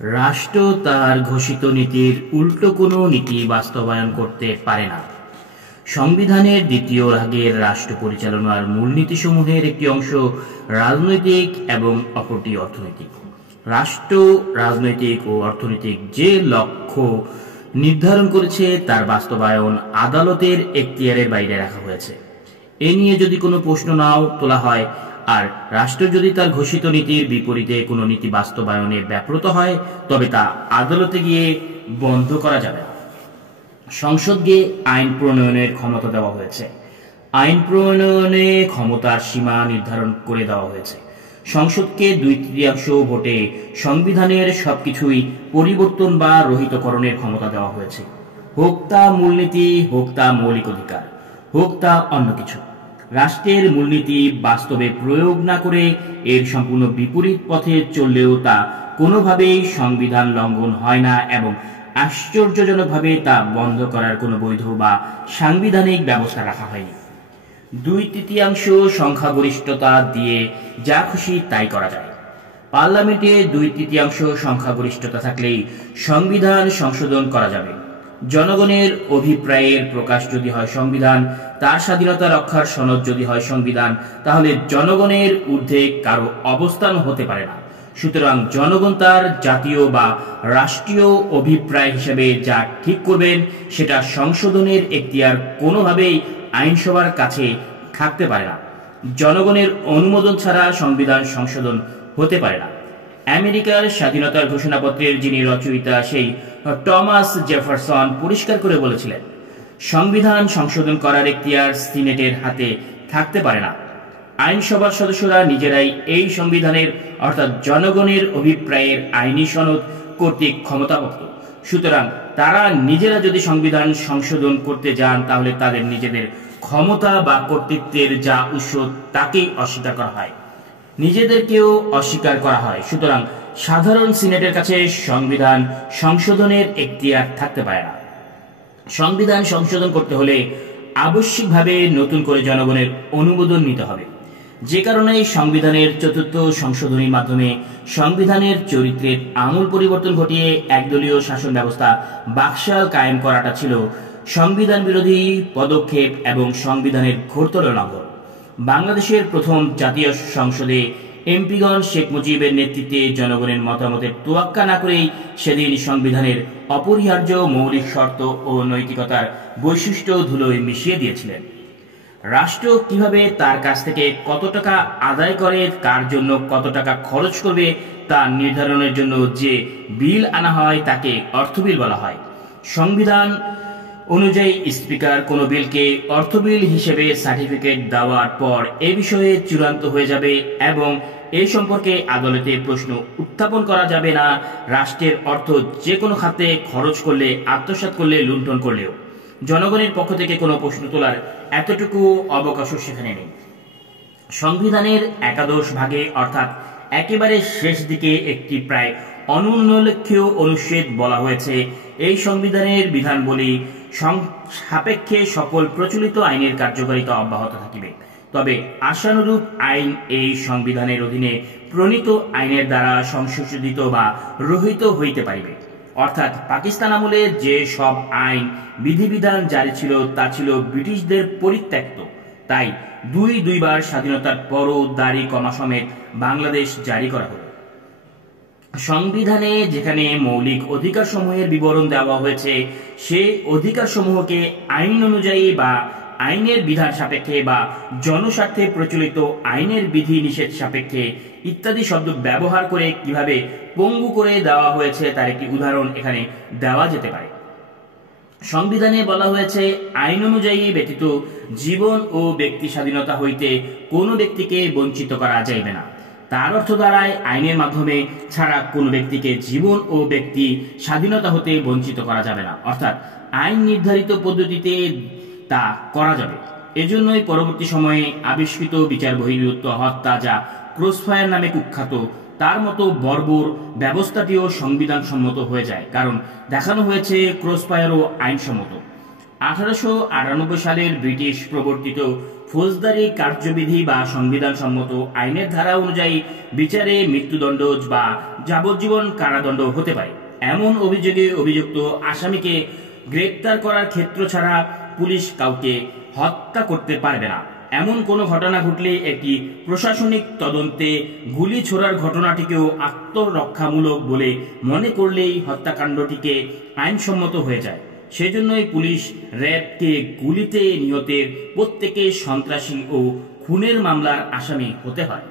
রাষ্ট্র তার ঘোষিত নীতির উল্টো কোনো নীতি বাস্তবায়ন করতে পারে না। সংবিধানের দ্বিতীয় ভাগের রাষ্ট্র পরিচালনার মূলনীতিসমূহের একটি অংশ রাজনৈতিক এবং অপরটি অর্থনৈতিক। রাষ্ট্র রাজনৈতিক ও অর্থনৈতিক যে লক্ষ্য নির্ধারণ করেছে তার বাস্তবায়ন আদালতের এখতিয়ারের বাইরে রাখা হয়েছে। এ নিয়ে যদি কোনো প্রশ্ন নাও তোলা হয় আর রাষ্ট্র যদি তার ঘোষিত নীতির বিপরীতে কোনো নীতি বাস্তবায়নে ব্যাপৃত হয় তবে তা আদালতে গিয়ে বন্ধ করা যাবে না। সংসদকে আইন প্রণয়নের ক্ষমতা দেওয়া হয়েছে। আইন প্রণয়নে ক্ষমতার সীমা নির্ধারণ করে দেওয়া হয়েছে। সংসদকে 2/3 ভোটে সংবিধানের সবকিছুই পরিবর্তন বা রহিতকরণের ক্ষমতা দেওয়া হয়েছে। হোক তা মূলনীতি, হোক তা মৌলিক অধিকার, হোক তা অন্য কিছু। রাষ্ট্রের মূলনীতি বাস্তবে প্রয়োগ না করে এর সম্পূর্ণ বিপরীত পথে চললেও তা কোনোভাবেই সংবিধান লঙ্ঘন হয় না এবং আশ্চর্যজনকভাবে তা বন্ধ করার কোনো বৈধ বা সাংবিধানিক ব্যবস্থা রাখা হয়নি। 2/3 সংখ্যাগরিষ্ঠতা দিয়ে যা খুশি তাই করা যায়। পার্লামেন্টে 2/3 সংখ্যাগরিষ্ঠতা থাকলেই সংবিধান সংশোধন করা যাবে। জনগণের অভিপ্রায়ের প্রকাশ যদি হয় সংবিধান, তার স্বাধীনতা রক্ষার সনদ যদি হয় সংবিধান, তাহলে জনগণের ঊর্ধ্বে কারো অবস্থান হতে পারে না। সুতরাং জনগণ তার জাতীয় বা রাষ্ট্রীয় অভিপ্রায় হিসেবে যা ঠিক করবেন সেটা সংশোধনের এখতিয়ার কোনোভাবেই আইনসভার কাছে থাকতে পারে না। জনগণের অনুমোদন ছাড়া সংবিধান সংশোধন হতে পারে না। আমেরিকার স্বাধীনতার ঘোষণাপত্রের যিনি রচয়িতা সেই টমাস জেফারসন পরিষ্কার করে বলেছিলেন, সংবিধান সংশোধন করার এখতিয়ার সিনেটের হাতে থাকতে পারে না। আইনসভার সদস্যরা নিজেরাই এই সংবিধানের অর্থাৎ জনগণের অভিপ্রায়ের আইনি সনদ কর্তৃক ক্ষমতাপ্রাপ্ত। সুতরাং তারা নিজেরা যদি সংবিধান সংশোধন করতে যান তাহলে তাদের নিজেদের ক্ষমতা বা কর্তৃত্বের যা উৎস তাকেই অস্বীকার করা হয়, নিজেদেরকেও অস্বীকার করা হয়। সুতরাং সাধারণ সিনেটের কাছে সংবিধান সংশোধনের এখতিয়ার থাকতে পারে না। সংবিধান সংশোধন করতে হলে আবশ্যিকভাবে নতুন করে জনগণের অনুমোদন নিতে হবে। যে কারণে সংবিধানের 4th সংশোধনীর মাধ্যমে সংবিধানের চরিত্রের আমূল পরিবর্তন ঘটিয়ে একদলীয় শাসন ব্যবস্থা বাকশাল কায়েম করাটা ছিল সংবিধান বিরোধী পদক্ষেপ এবং সংবিধানের ঘোরতর লঙ্ঘন। বাংলাদেশের প্রথম জাতীয় সংসদে এমপিগণ শেখ মুজিবের নেতৃত্বে জনগণের মতামতের তোয়াক্কা না করেই সেদিন সংবিধানের অপরিহার্য মৌলিক শর্ত ও নৈতিকতার বৈশিষ্ট্য ধুলোয় মিশিয়ে দিয়েছিলেন। রাষ্ট্র কিভাবে তার কাছ থেকে কত টাকা আদায় করে, কার জন্য কত টাকা খরচ করবে তা নির্ধারণের জন্য যে বিল আনা হয় তাকে অর্থবিল বলা হয়। সংবিধান অনুযায়ী স্পিকার কোনো বিলকে অর্থবিল হিসেবে সার্টিফিকেট দেওয়ার পর এ বিষয়ে চূড়ান্ত হয়ে যাবে এবং এ সম্পর্কে আদালতে প্রশ্ন উত্থাপন করা যাবে না। রাষ্ট্রের অর্থ যে কোনো খাতে খরচ করলে, আত্মসাৎ করলে, লুণ্ঠন করলেও জনগণের পক্ষ থেকে কোনো প্রশ্ন তোলার এতটুকু অবকাশও সেখানে নেই। সংবিধানের 11 ভাগে অর্থাৎ একেবারে শেষ দিকে একটি প্রায় অনুল্লেখ্য অনুচ্ছেদ বলা হয়েছে, এই সংবিধানের বিধানবলী সাপেক্ষে সকল প্রচলিত আইনের কার্যকারিতা অব্যাহত থাকিবে। তবে আশানুরূপ আইন এই সংবিধানের অধীনে প্রণীত আইনের দ্বারা সংশোধিত বা রহিত হইতে পারিবে। অর্থাৎ পাকিস্তান আমলে যে সব আইন বিধিবিধান জারি ছিল তা ছিল ব্রিটিশদের পরিত্যক্ত, তাই দুইবার স্বাধীনতার পরও দাড়ি কমা সমেত বাংলাদেশ জারি করা হলো। সংবিধানে যেখানে মৌলিক অধিকার সমূহের বিবরণ দেওয়া হয়েছে সেই অধিকার সমূহকে আইন অনুযায়ী বা আইনের বিধান সাপেক্ষে বা জনস্বার্থে প্রচলিত আইনের বিধি নিষেধ সাপেক্ষে ইত্যাদি শব্দ ব্যবহার করে কিভাবে পঙ্গু করে দেওয়া হয়েছে তার একটি উদাহরণ এখানে দেওয়া যেতে পারে। সংবিধানে বলা হয়েছে, আইন অনুযায়ী ব্যতীত জীবন ও ব্যক্তি স্বাধীনতা হইতে কোনো ব্যক্তিকে বঞ্চিত করা যাইবে না। তার অর্থ দাঁড়ায় আইনের মাধ্যমে ছাড়া কোনো ব্যক্তিকে জীবন ও ব্যক্তি স্বাধীনতা হতে বঞ্চিত করা যাবে না, অর্থাৎ আইন নির্ধারিত পদ্ধতিতে তা করা যাবে। এজন্যই পরবর্তী সময়ে আবিষ্কৃত বিচার বহির্ভূত হত্যা, যা ক্রসফায়ার নামে কুখ্যাত, তার মতো বর্বর ব্যবস্থাটিও সংবিধান সম্মত হয়ে যায়, কারণ দেখানো হয়েছে ক্রসফায়ারও আইনসম্মত। 1898 সালের ব্রিটিশ প্রবর্তিত ফৌজদারি কার্যবিধি বা সংবিধান সম্মত আইনের ধারা অনুযায়ী বিচারে মৃত্যুদণ্ড বা যাবজ্জীবন কারাদণ্ড হতে পারে। এমন অভিযোগে অভিযুক্ত আসামিকে গ্রেপ্তার করার ক্ষেত্র ছাড়া পুলিশ কাউকে হত্যা করতে পারবে না। এমন কোনো ঘটনা ঘটলে একটি প্রশাসনিক তদন্তে গুলি ছোড়ার ঘটনাটিকেও আত্মরক্ষামূলক বলে মনে করলেই হত্যাকাণ্ডটিকে আইনসম্মত হয়ে যায়। সেজন্যই পুলিশ র্যাবকে গুলিতে নিহতের প্রত্যেকে সন্ত্রাসী ও খুনের মামলার আসামি হতে হয়।